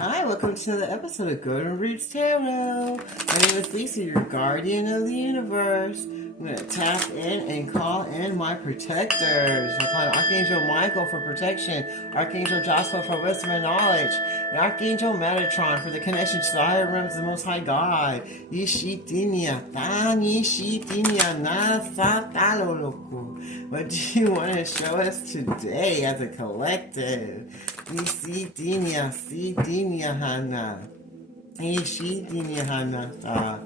Hi, welcome to another episode of Golden Roots Tarot. My name is Lisa, your guardian of the universe. I'm going to tap in and call in my protectors. I'm calling Archangel Michael for protection, Archangel Joshua for wisdom and knowledge, and Archangel Metatron for the connection to the higher realms of the Most High God. What do you want to show us today as a collective? Isidinia, Sidinia Hana. Ishidinia Hana Sa.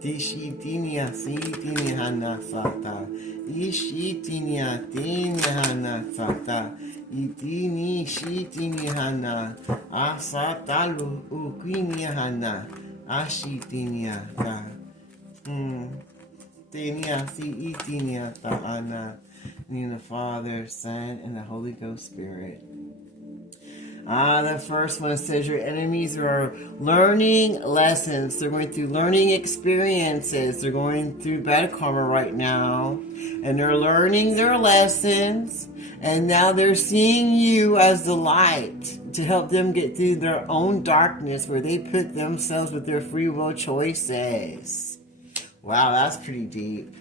Dishidinia, Sidinia Hana Sata. Ishidinia, Dinia Hana Sata. Idini, Shidinia Hana. Asatalu, Uquinia Hana. Ashidinia Ta. Dinia, Sidinia Ta Ana. In the Father, Son, and the Holy Ghost Spirit. The first one says your enemies are learning lessons. They're going through learning experiences. They're going through bad karma right now. And they're learning their lessons. And now they're seeing you as the light to help them get through their own darkness where they put themselves with their free will choices. Wow, that's pretty deep.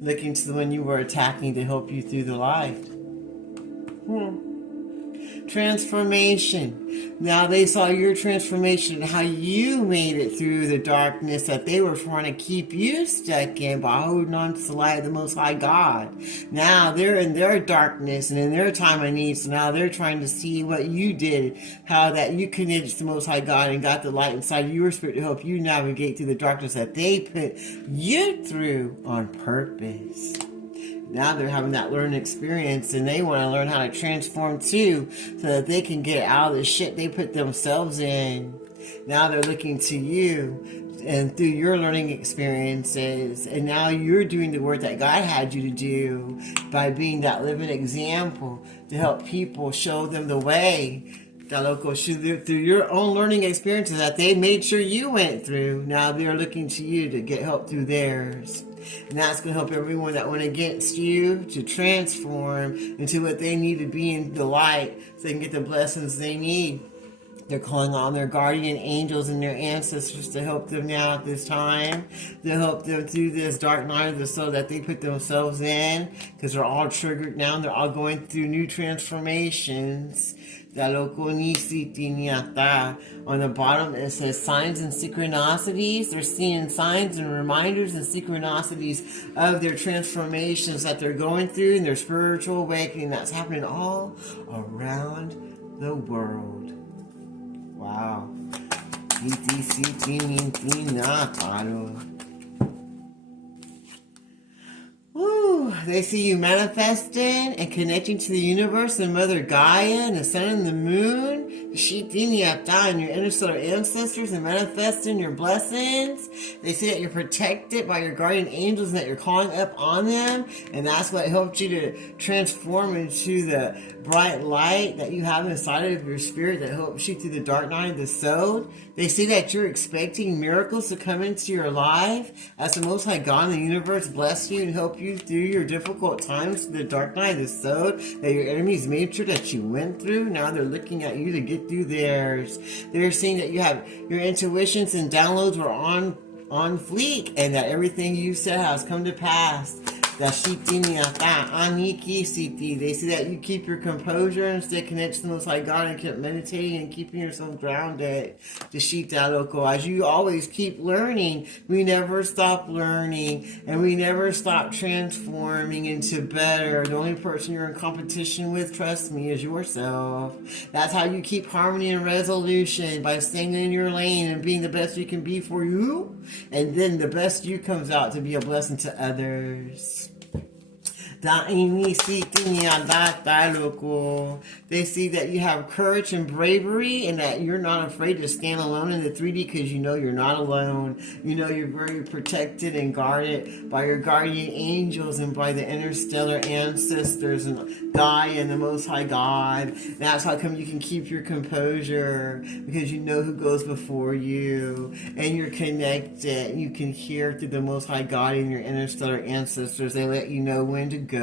Looking to the one you were attacking to help you through the light. Transformation. Now they saw your transformation, how you made it through the darkness that they were trying to keep you stuck in by holding on to the light of the Most High God. Now they're in their darkness and in their time of need, so now they're trying to see what you did, how that you connected to the Most High God and got the light inside your spirit to help you navigate through the darkness that they put you through on purpose. Now they're having that learning experience and they want to learn how to transform too so that they can get out of the shit they put themselves in. Now they're looking to you and through your learning experiences, and now you're doing the work that God had you to do by being that living example to help people, show them the way. Through your own learning experiences that they made sure you went through. Now they're looking to you to get help through theirs. And that's going to help everyone that went against you to transform into what they need to be in the light so they can get the blessings they need. They're calling on their guardian angels and their ancestors to help them now at this time, to help them through this dark night of the soul that they put themselves in, because they're all triggered now. They're all going through new transformations. On the bottom it says signs and synchronicities. They're seeing signs and reminders and synchronicities of their transformations that they're going through and their spiritual awakening that's happening all around the world. Wow. Woo! They see you manifesting and connecting to the universe and Mother Gaia and the sun and the moon, and your interstellar ancestors, and manifesting your blessings. They see that you're protected by your guardian angels and that you're calling up on them, and that's what helped you to transform into the bright light that you have inside of your spirit that helps you through the dark night of the soul. They see that you're expecting miracles to come into your life as the Most High God in the universe bless you and help you through your difficult times, the dark night of the soul that your enemies made sure that you went through. Now they're looking at you to get through theirs. They're seeing that you have your intuitions and downloads were on fleek and that everything you said has come to pass. They see that you keep your composure and stay connected to the Most High God and keep meditating and keeping yourself grounded. As you always keep learning, we never stop learning and we never stop transforming into better. The only person you're in competition with, trust me, is yourself. That's how you keep harmony and resolution, by staying in your lane and being the best you can be for you, and then the best you comes out to be a blessing to others. They see that you have courage and bravery and that you're not afraid to stand alone in the 3D because you know you're not alone. You know you're very protected and guarded by your guardian angels and by the interstellar ancestors and Gaia and the Most High God. And that's how come you can keep your composure, because you know who goes before you and you're connected. You can hear through the Most High God and your interstellar ancestors. They let you know when to go.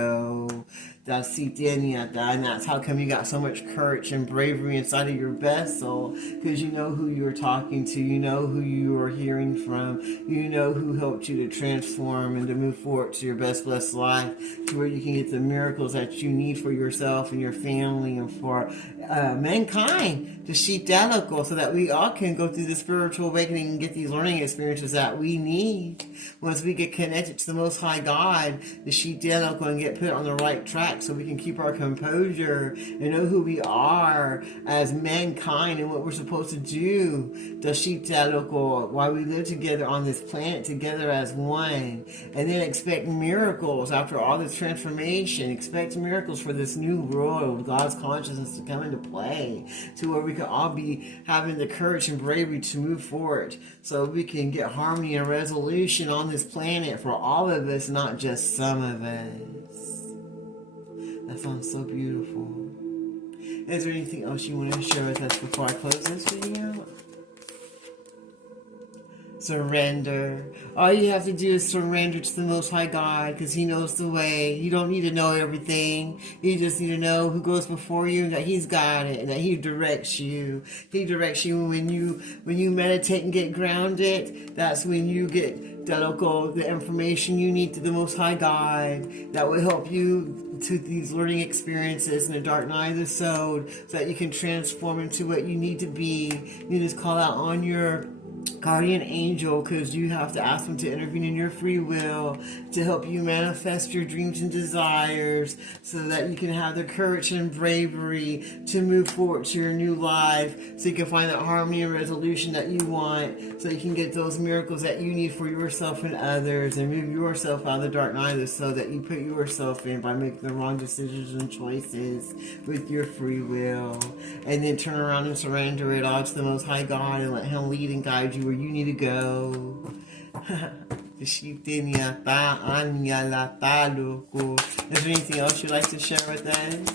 And that's how come you got so much courage and bravery inside of your vessel, because you know who you're talking to, you know who you are hearing from, you know who helped you to transform and to move forward to your best blessed life, to where you can get the miracles that you need for yourself and your family and for mankind, to Shitaloko, so that we all can go through the spiritual awakening and get these learning experiences that we need. Once we get connected to the Most High God, the Shitaloko, and get put on the right track so we can keep our composure and know who we are as mankind and what we're supposed to do. The Shitaloko, why we live together on this planet together as one. And then expect miracles after all this transformation. Expect miracles for this new world, God's consciousness to come into play, to where we can all be having the courage and bravery to move forward, so we can get harmony and resolution on this planet for all of us, not just some of us. That sounds so beautiful. Is there anything else you want to share with us before I close this video? Surrender. All you have to do is surrender to the Most High God, because He knows the way. You don't need to know everything. You just need to know who goes before you, and that He's got it, and that He directs you. He directs you when you meditate and get grounded. That's when you get the information you need to the Most High God that will help you to these learning experiences in the dark night of the soul, so that you can transform into what you need to be. You just call out on your guardian angel, because you have to ask them to intervene in your free will to help you manifest your dreams and desires, so that you can have the courage and bravery to move forward to your new life, so you can find that harmony and resolution that you want, so you can get those miracles that you need for yourself and others, and move yourself out of the dark night so that you put yourself in by making the wrong decisions and choices with your free will, and then turn around and surrender it all to the Most High God and let Him lead and guide you where you need to go. Is there anything else you'd like to share with us?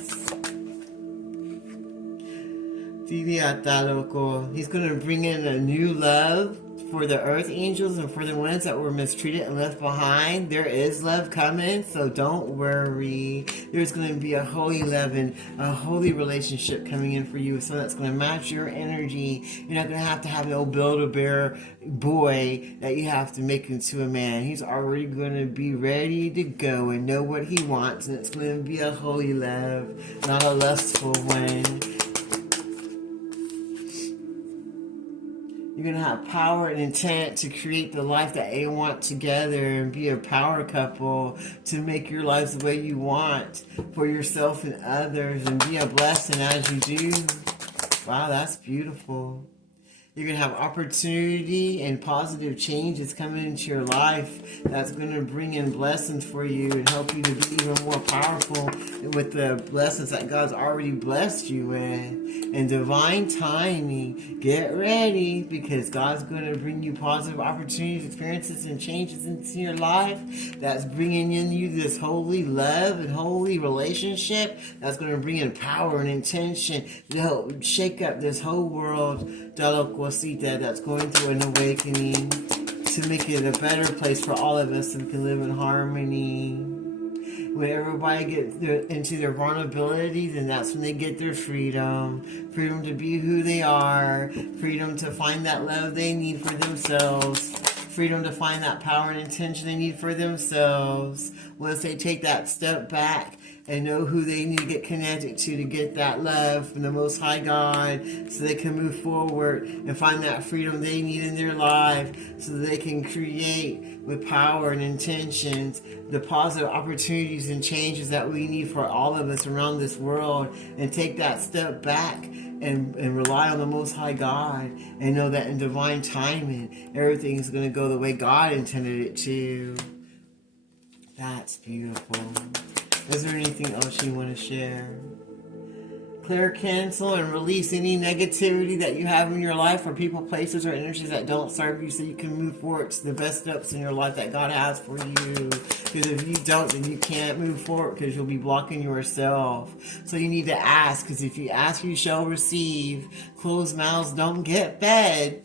He's going to bring in a new love for the earth angels and for the ones that were mistreated and left behind. There is love coming, so don't worry. There's going to be a holy love and a holy relationship coming in for you, so that's going to match your energy. You're not going to have an old Build-A-Bear boy that you have to make into a man. He's already going to be ready to go and know what he wants, and it's going to be a holy love, not a lustful one. You're going to have power and intent to create the life that they want together, and be a power couple to make your lives the way you want for yourself and others, and be a blessing as you do. Wow, that's beautiful. You're going to have opportunity and positive changes coming into your life that's going to bring in blessings for you and help you to be even more powerful with the blessings that God's already blessed you with. And divine timing, get ready, because God's going to bring you positive opportunities, experiences, and changes into your life that's bringing in you this holy love and holy relationship that's going to bring in power and intention to help shake up this whole world that's going through an awakening, to make it a better place for all of us, so we can live in harmony. When everybody gets into their vulnerability, then that's when they get their freedom. Freedom to be who they are. Freedom to find that love they need for themselves. Freedom to find that power and intention they need for themselves. Once they take that step back and know who they need to get connected to get that love from the Most High God, so they can move forward and find that freedom they need in their life, so that they can create with power and intentions the positive opportunities and changes that we need for all of us around this world, and take that step back and rely on the Most High God, and know that in divine timing everything is going to go the way God intended it to. That's beautiful. Is there anything else you want to share? Clear, cancel, and release any negativity that you have in your life, or people, places, or energies that don't serve you, so you can move forward to the best steps in your life that God has for you. Because if you don't, then you can't move forward, because you'll be blocking yourself. So you need to ask, because if you ask, you shall receive. Closed mouths don't get fed.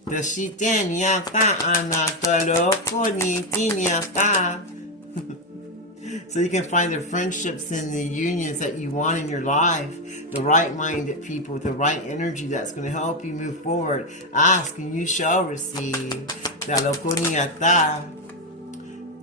So you can find the friendships and the unions that you want in your life, the right-minded people with the right energy that's going to help you move forward. Ask and you shall receive.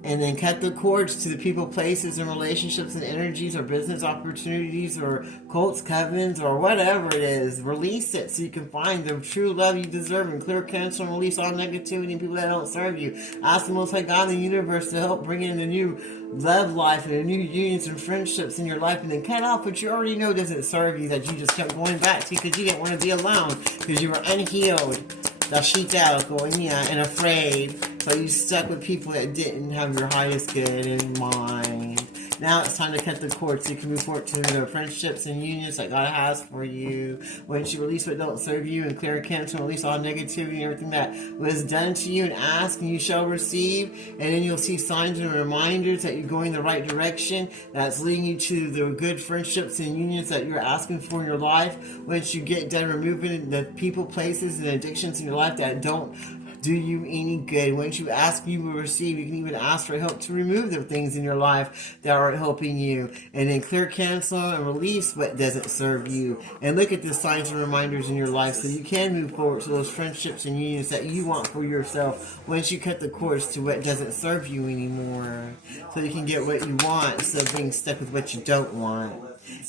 And then cut the cords to the people, places, and relationships and energies or business opportunities or cults, covens, or whatever it is. Release it so you can find the true love you deserve and clear, cancel, and release all negativity and people that don't serve you. Ask the Most High God in the universe to help bring in a new love life and a new unions and friendships in your life, and then cut off what you already know doesn't serve you, that you just kept going back to because you didn't want to be alone, because you were unhealed. And afraid. So you stuck with people that didn't have your highest good in mind. Now it's time to cut the cord so you can move forward to the friendships and unions that God has for you. Once you release what don't serve you and clear, cancel, release all negativity and everything that was done to you, and ask and you shall receive. And then you'll see signs and reminders that you're going the right direction. That's leading you to the good friendships and unions that you're asking for in your life. Once you get done removing the people, places, and addictions in your life that don't do you any good. Once you ask, you will receive. You can even ask for help to remove the things in your life that aren't helping you. And then clear, cancel, and release what doesn't serve you. And look at the signs and reminders in your life so you can move forward to those friendships and unions that you want for yourself once you cut the cords to what doesn't serve you anymore. So you can get what you want instead of being stuck with what you don't want.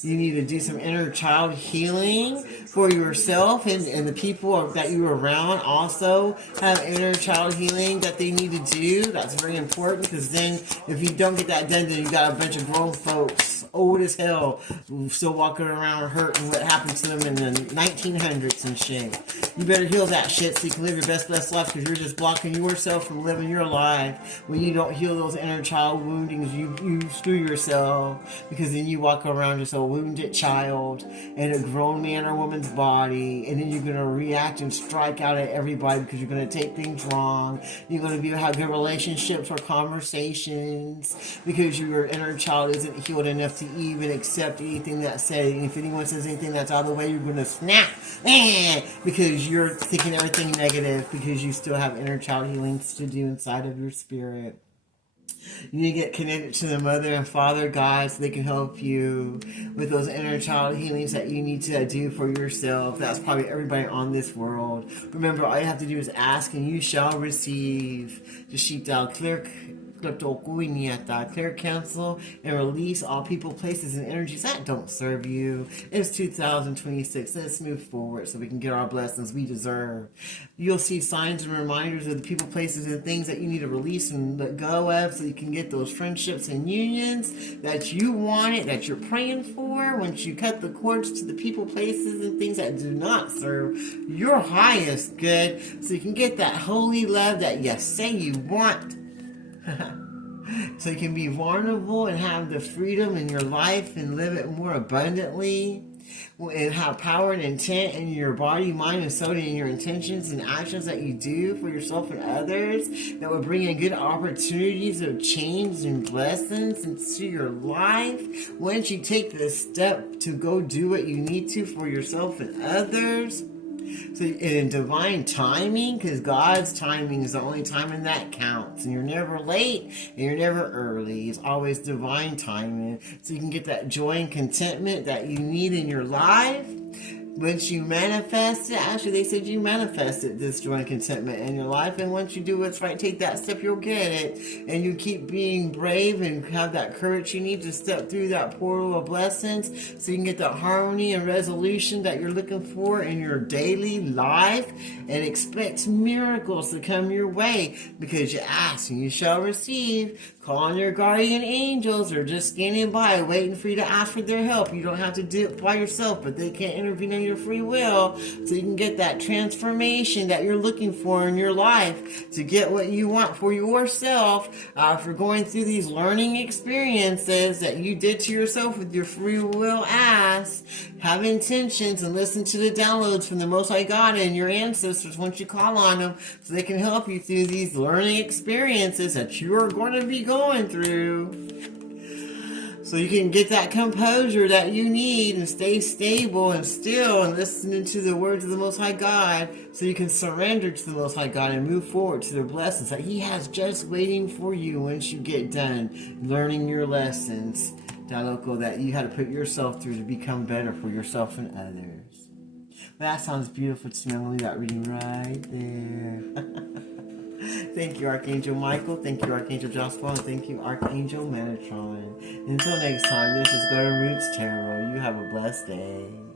You need to do some inner child healing for yourself, and the people that you're around also have inner child healing that they need to do. That's very important, because then if you don't get that done, then you got a bunch of grown folks, old as hell, still walking around hurting what happened to them in the 1900s and shit. You better heal that shit so you can live your best life, because you're just blocking yourself from living your life. When you don't heal those inner child woundings, you screw yourself, because then you walk around just a wounded child in a grown man or woman's body, and then you're going to react and strike out at everybody because you're going to take things wrong. You're going to have good relationships or conversations because your inner child isn't healed enough to even accept anything that's said. And if anyone says anything that's out of the way, you're going to snap because you're thinking everything negative, because you still have inner child healings to do inside of your spirit. You need to get connected to the mother and father God so they can help you with those inner child healings that you need to do for yourself. That's probably everybody on this world. Remember, all you have to do is ask and you shall receive. Just sheep down, clear, cancel, and release all people, places, and energies that don't serve you. It's 2026. Let's move forward so we can get our blessings we deserve. You'll see signs and reminders of the people, places, and things that you need to release and let go of so you can get those friendships and unions that you wanted, that you're praying for. Once you cut the cords to the people, places, and things that do not serve your highest good, so you can get that holy love that you say you want. So you can be vulnerable and have the freedom in your life and live it more abundantly, and have power and intent in your body, mind, and soul, and your intentions and actions that you do for yourself and others that will bring in good opportunities of change and blessings into your life. Once you take the step to go do what you need to for yourself and others. So in divine timing, because God's timing is the only timing that counts, and you're never late and you're never early. It's always divine timing, so you can get that joy and contentment that you need in your life. Once you manifest it, actually they said you manifested this joy and contentment in your life, and once you do what's right, take that step, you'll get it. And you keep being brave and have that courage you need to step through that portal of blessings so you can get that harmony and resolution that you're looking for in your daily life, and expect miracles to come your way, because you ask and you shall receive. Call on your guardian angels, or just standing by waiting for you to ask for their help. You don't have to do it by yourself, but they can intervene on your free will so you can get that transformation that you're looking for in your life, to get what you want for yourself after going through these learning experiences that you did to yourself with your free will ass. Have intentions and listen to the downloads from the Most High God and your ancestors once you call on them, so they can help you through these learning experiences that you are going to be going through. So you can get that composure that you need and stay stable and still and listening to the words of the Most High God, so you can surrender to the Most High God and move forward to the blessings that He has just waiting for you once you get done learning your lessons, Daloko, that you had to put yourself through to become better for yourself and others. That sounds beautiful to me. I'm going to leave that reading right there. Thank you, Archangel Michael. Thank you, Archangel Joshua. And thank you, Archangel Metatron. Until next time, this is Golden Roots Tarot. You have a blessed day.